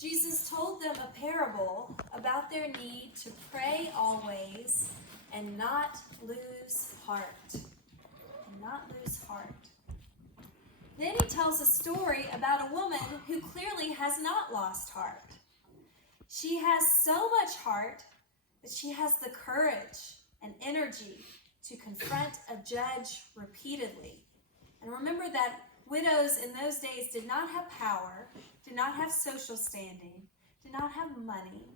Jesus told them a parable about their need to pray always and not lose heart. Not lose heart. Then he tells a story about a woman who clearly has not lost heart. She has so much heart that she has the courage and energy to confront a judge repeatedly. And remember that widows in those days did not have power, did not have social standing, did not have money.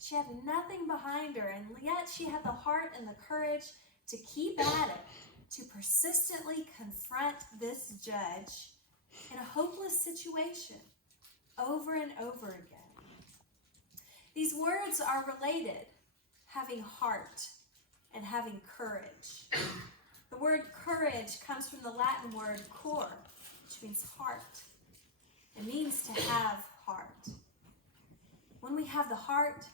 She had nothing behind her, and yet she had the heart and the courage to keep at it, to persistently confront this judge in a hopeless situation over and over again. These words are related, having heart and having courage. The word courage comes from the Latin word cor, which means heart. It means to have heart. When we have the heart,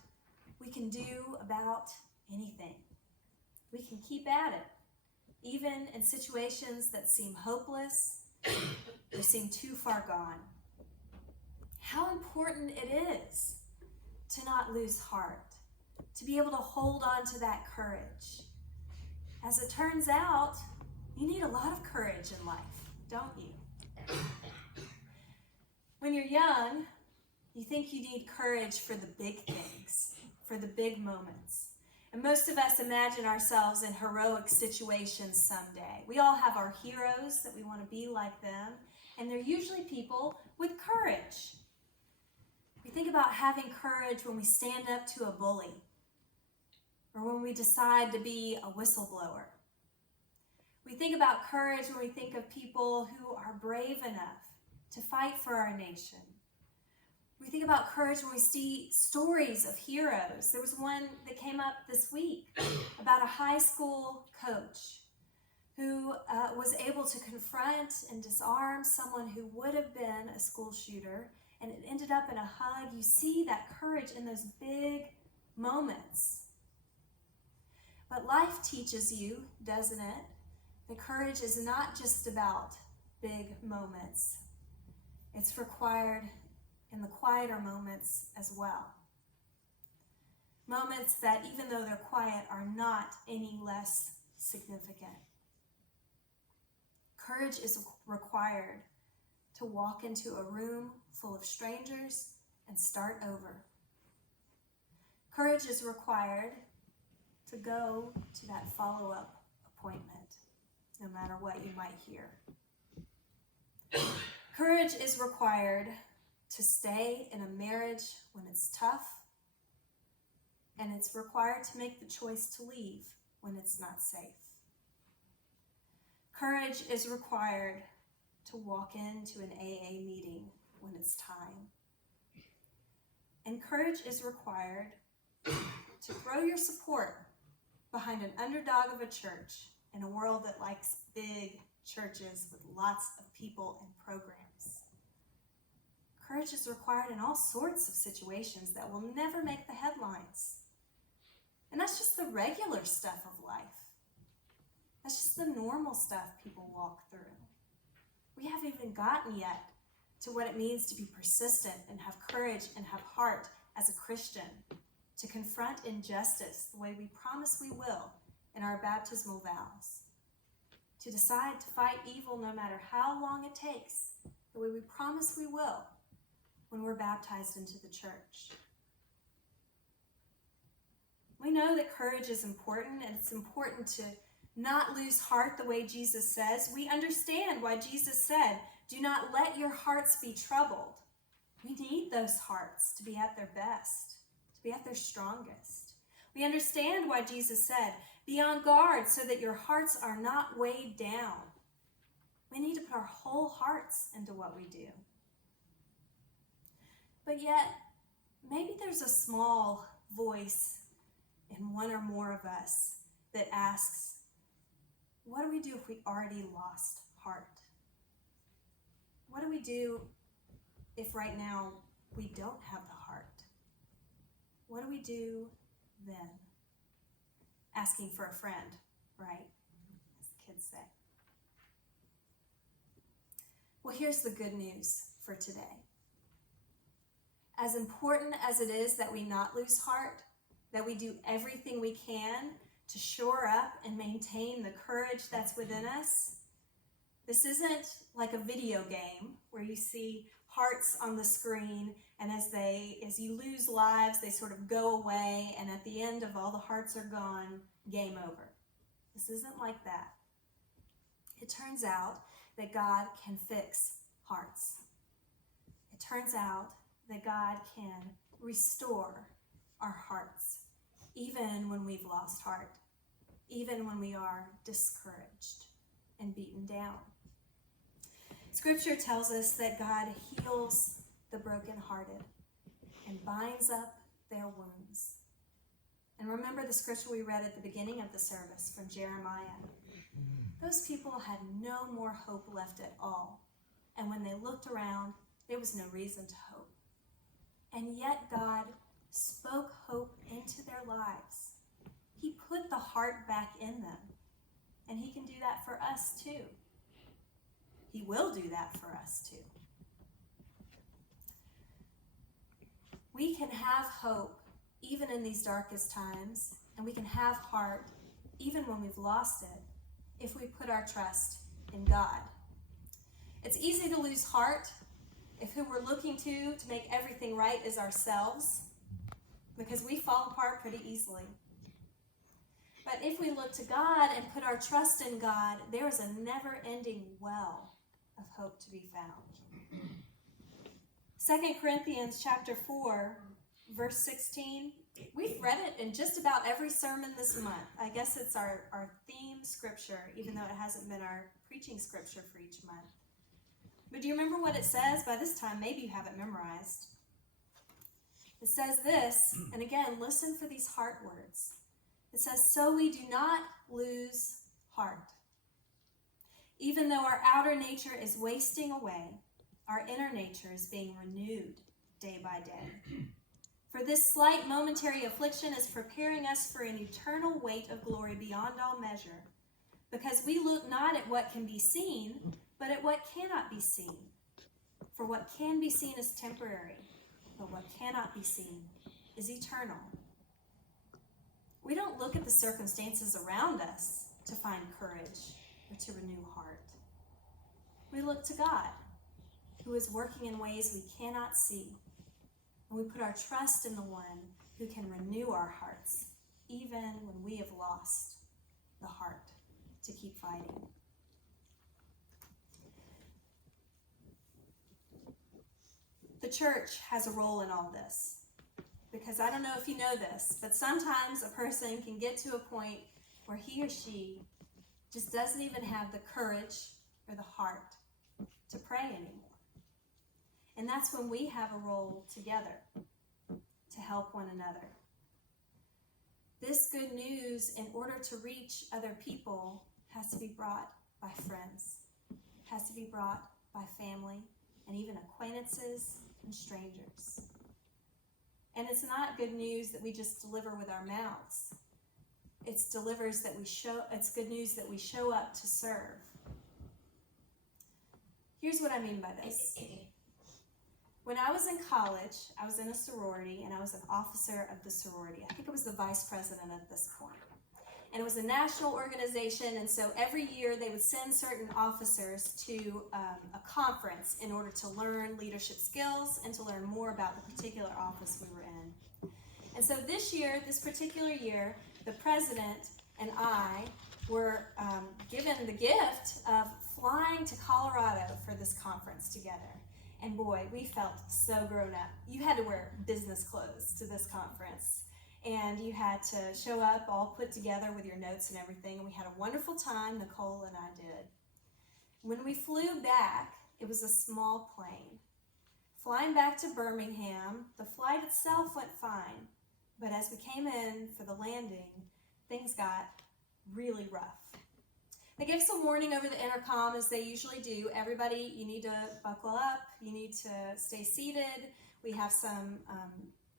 we can do about anything. We can keep at it, even in situations that seem hopeless or seem too far gone. How important it is to not lose heart, to be able to hold on to that courage. As it turns out, you need a lot of courage in life, don't you? When you're young, you think you need courage for the big things, for the big moments. And most of us imagine ourselves in heroic situations someday. We all have our heroes that we want to be like them, and they're usually people with courage. We think about having courage when we stand up to a bully, or when we decide to be a whistleblower. We think about courage when we think of people who are brave enough to fight for our nation. We think about courage when we see stories of heroes. There was one that came up this week about a high school coach who was able to confront and disarm someone who would have been a school shooter, and it ended up in a hug. You see that courage in those big moments. But life teaches you, doesn't it, that courage is not just about big moments. It's required in the quieter moments as well. Moments that, even though they're quiet, are not any less significant. Courage is required to walk into a room full of strangers and start over. Courage is required to go to that follow-up appointment, no matter what you might hear. Courage is required to stay in a marriage when it's tough, and it's required to make the choice to leave when it's not safe. Courage is required to walk into an AA meeting when it's time. And courage is required to throw your support behind an underdog of a church in a world that likes big churches with lots of people and programs. Courage is required in all sorts of situations that will never make the headlines. And that's just the regular stuff of life. That's just the normal stuff people walk through. We haven't even gotten yet to what it means to be persistent and have courage and have heart as a Christian, to confront injustice the way we promise we will in our baptismal vows, to decide to fight evil no matter how long it takes, the way we promise we will when we're baptized into the church. We know that courage is important, and it's important to not lose heart the way Jesus says. We understand why Jesus said, "Do not let your hearts be troubled." We need those hearts to be at their best, to be at their strongest. We understand why Jesus said, "Be on guard so that your hearts are not weighed down." We need to put our whole hearts into what we do. But yet, maybe there's a small voice in one or more of us that asks, what do we do if we already lost heart? What do we do if right now we don't have the heart? What do we do then? Asking for a friend, right? As the kids say. Well, here's the good news for today. as important as it is that we not lose heart, that we do everything we can to shore up and maintain the courage that's within us, this isn't like a video game where you see hearts on the screen, and as you lose lives, they sort of go away, and at the end of all the hearts are gone, game over. This isn't like that. It turns out that God can fix hearts. It turns out that God can restore our hearts, even when we've lost heart, even when we are discouraged and beaten down. Scripture tells us that God heals the brokenhearted and binds up their wounds. And remember the scripture we read at the beginning of the service from Jeremiah. Those people had no more hope left at all. And when they looked around, there was no reason to hope. And yet God spoke hope into their lives. He put the heart back in them. And he can do that for us too. He will do that for us too. We can have hope even in these darkest times, and we can have heart even when we've lost it if we put our trust in God. It's easy to lose heart if who we're looking to make everything right is ourselves, because we fall apart pretty easily. But if we look to God and put our trust in God, there is a never-ending well of hope to be found. 2 Corinthians chapter 4, verse 16. We've read it in just about every sermon this month. I guess it's our theme scripture, even though it hasn't been our preaching scripture for each month. But do you remember what it says? By this time, maybe you have it memorized. It says this, and again, listen for these heart words. It says, "So we do not lose heart. Even though our outer nature is wasting away, our inner nature is being renewed day by day. For this slight momentary affliction is preparing us for an eternal weight of glory beyond all measure, because we look not at what can be seen, but at what cannot be seen. For what can be seen is temporary, but what cannot be seen is eternal." We don't look at the circumstances around us to find courage or to renew heart. We look to God, who is working in ways we cannot see. And we put our trust in the one who can renew our hearts, even when we have lost the heart to keep fighting. The church has a role in all this. Because I don't know if you know this, but sometimes a person can get to a point where he or she just doesn't even have the courage or the heart to pray anymore. And that's when we have a role together to help one another. This good news, in order to reach other people, has to be brought by friends, has to be brought by family, and even acquaintances and strangers. And it's not good news that we just deliver with our mouths. It's good news that we show up to serve. Here's what I mean by this. When I was in college, I was in a sorority, and I was an officer of the sorority. I think I was the vice president at this point. And it was a national organization, and so every year they would send certain officers to a conference in order to learn leadership skills and to learn more about the particular office we were in. And so this particular year, the president and I were given the gift of flying to Colorado for this conference together. And boy, we felt so grown up. You had to wear business clothes to this conference. And you had to show up all put together with your notes and everything. And we had a wonderful time, Nicole and I did. When we flew back, it was a small plane. Flying back to Birmingham, the flight itself went fine. But as we came in for the landing, things got really rough. They gave some warning over the intercom, as they usually do. Everybody, you need to buckle up. You need to stay seated. We have some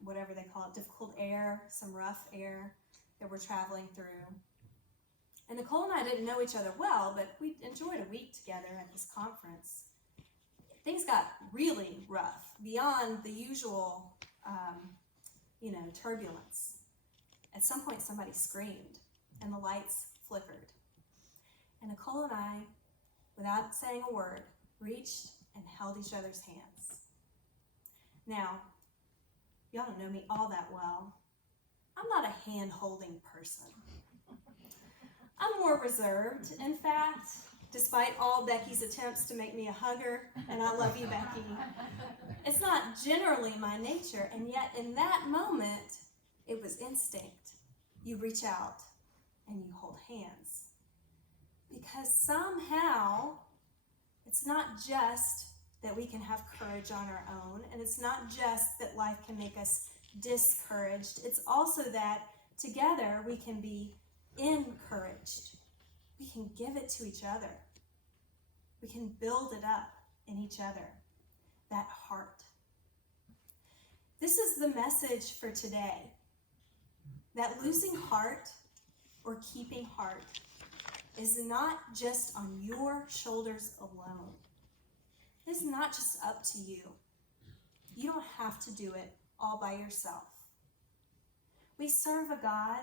whatever they call it, difficult air, some rough air that we're traveling through. And Nicole and I didn't know each other well, but we enjoyed a week together at this conference. things got really rough beyond the usual, turbulence. At some point, somebody screamed and the lights flickered. And Nicole and I, without saying a word, reached and held each other's hands. Now, y'all don't know me all that well. I'm not a hand-holding person. I'm more reserved, in fact, despite all Becky's attempts to make me a hugger, and I love you, Becky. It's not generally my nature, and yet in that moment, it was instinct. You reach out and you hold hands. Because somehow, it's not just that we can have courage on our own, and it's not just that life can make us discouraged. It's also that together we can be encouraged. We can give it to each other. We can build it up in each other, that heart. This is the message for today, that losing heart or keeping heart is not just on your shoulders alone. It's not just up to you. You don't have to do it all by yourself. We serve a God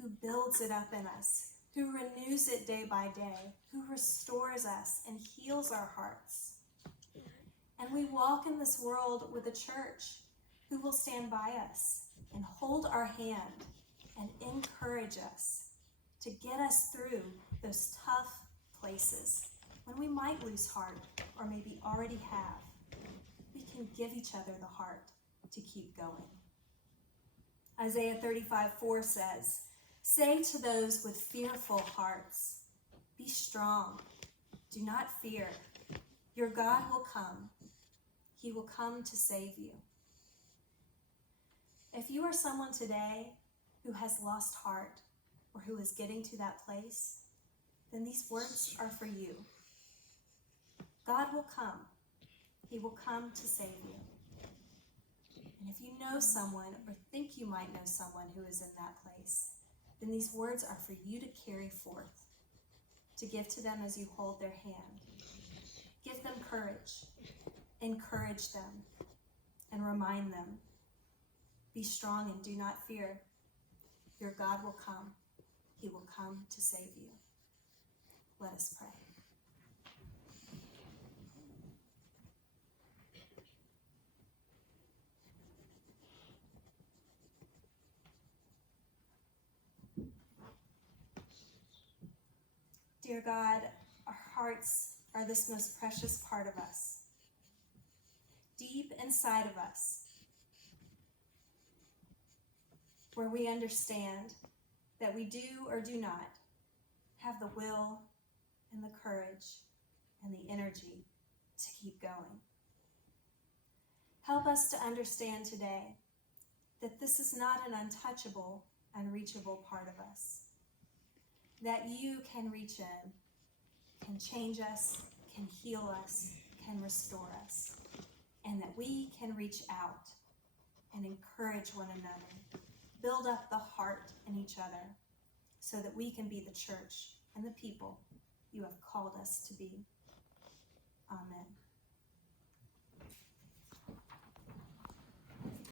who builds it up in us, who renews it day by day, who restores us and heals our hearts. And we walk in this world with a church who will stand by us and hold our hand and encourage us to get us through those tough places when we might lose heart or maybe already have. We can give each other the heart to keep going. Isaiah 35:4 says, "Say to those with fearful hearts, be strong, do not fear. Your God will come. He will come to save you." If you are someone today who has lost heart or who is getting to that place, then these words are for you. God will come. He will come to save you. And if you know someone or think you might know someone who is in that place, then these words are for you to carry forth, to give to them as you hold their hand. Give them courage, encourage them, and remind them, be strong and do not fear. Your God will come. He will come to save you. Let us pray. Dear God, our hearts are this most precious part of us. Deep inside of us, where we understand that we do or do not have the will and the courage and the energy to keep going. Help us to understand today that this is not an untouchable, unreachable part of us. That you can reach in, can change us, can heal us, can restore us, and that we can reach out and encourage one another, build up the heart in each other so that we can be the church and the people you have called us to be. Amen.